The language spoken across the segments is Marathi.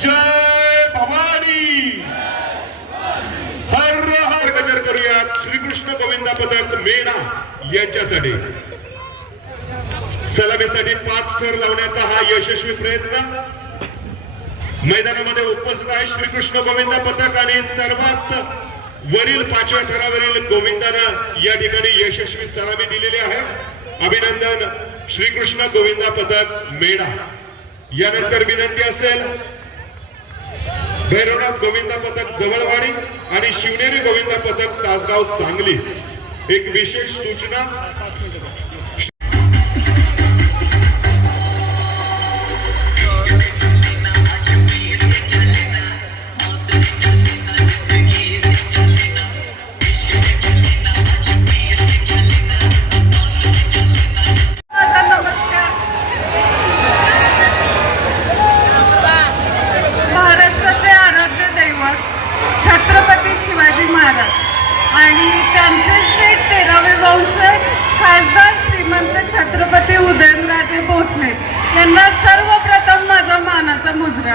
जय भवानी। हर हर गजर करूयात श्रीकृष्ण गोविंदा पदक मेणा यांच्यासाठी. सलामीसाठी पाच थर लावण्याचा हा यशस्वी प्रयत्न. मैदानामध्ये उपस्थित आहे श्रीकृष्ण गोविंदा पथक आणि सर्वात वरील पाचव्या थरावरील गोविंदानं या ठिकाणी यशस्वी सलामी दिलेली आहे. अभिनंदन श्रीकृष्ण गोविंदा पथक मेढा यानंतर विनंती असेल भैरवनाथ गोविंदा पथक जवळवाडी आणि शिवनेरी गोविंदा पथक तासगाव सांगली. एक विशेष सूचना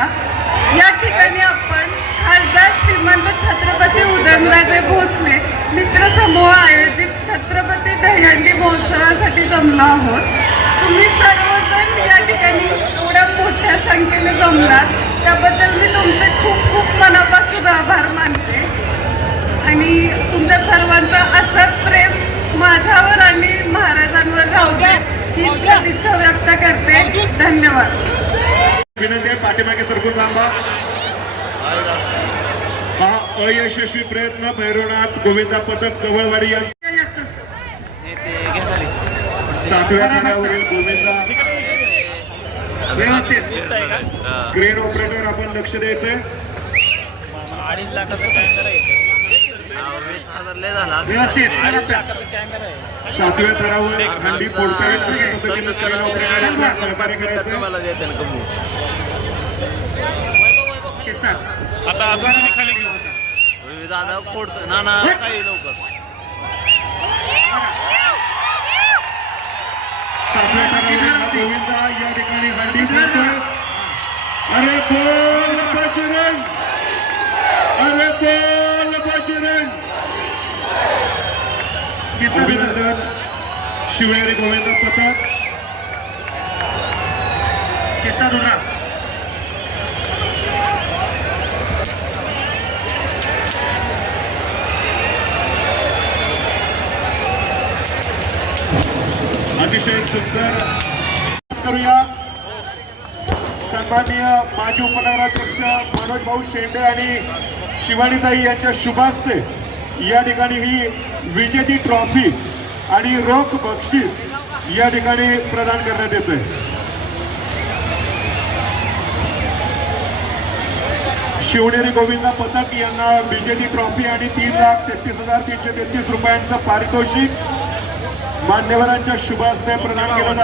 मुजरा या ठिकाणी आपण खासदार श्रीमंत छत्रपती उदयनराजे भोसले मित्रसमूह आयोजित छत्रपती दहीहंडी महोत्सवासाठी जमलो आहोत. तुम्ही सर्वजण या ठिकाणी एवढ्या मोठ्या संख्येने जमलात. त्याबद्दल मी तुमचे खूप खूप मनापासून आभार मानते. आणि तुमच्या सर्वांचं असंच प्रेम माझ्यावर आणि महाराजांवर राहू द्या ही सदिच्छा व्यक्त करते. धन्यवाद. विनंती आहे पाठीमागे सरकून थांबा हा अयशस्वी प्रयत्न भैरवनाथ गोविंदा पथक जवळवाडी यांचा. सातव्या थरावरील गोविंदा. क्रेन ऑपरेटर आपण लक्ष द्यायचंय. अडीच लाखाचा सातव्या थरावर हंडी फोडता येईल अशा पद्धतीनं क्रेन ऑपरेटर आपल्याला सहकार्य करायचं तुम्हाला देते ना कमू आता अजून तुम्ही खाली घेऊ दादा फोडतो ना ना काही लवकर सातव्या थरावरील हा गोविंदा या ठिकाणी हंडी फोडतोय अरे बोल अरे बोल अभिनंदन शिवनेरी गोविंद पथक अतिशय सुंदर. करूया. सन्माननीय माजी उपनगराध्यक्ष मनोज भाऊ शेंडे आणि शिवानीताई यांच्या शुभास्ते. या ठिकाणी ही विजेती ट्रॉफी आणि रोख बक्षीस या ठिकाणी प्रदान करण्यात येतोय. शिवनेरी गोविंदा पथक यांना विजेती ट्रॉफी आणि तीन लाख तेहतीस हजार तीनशे तेहतीस रुपयांचं पारितोषिक मान्यवरांच्या शुभास्ते प्रदान केलं जातं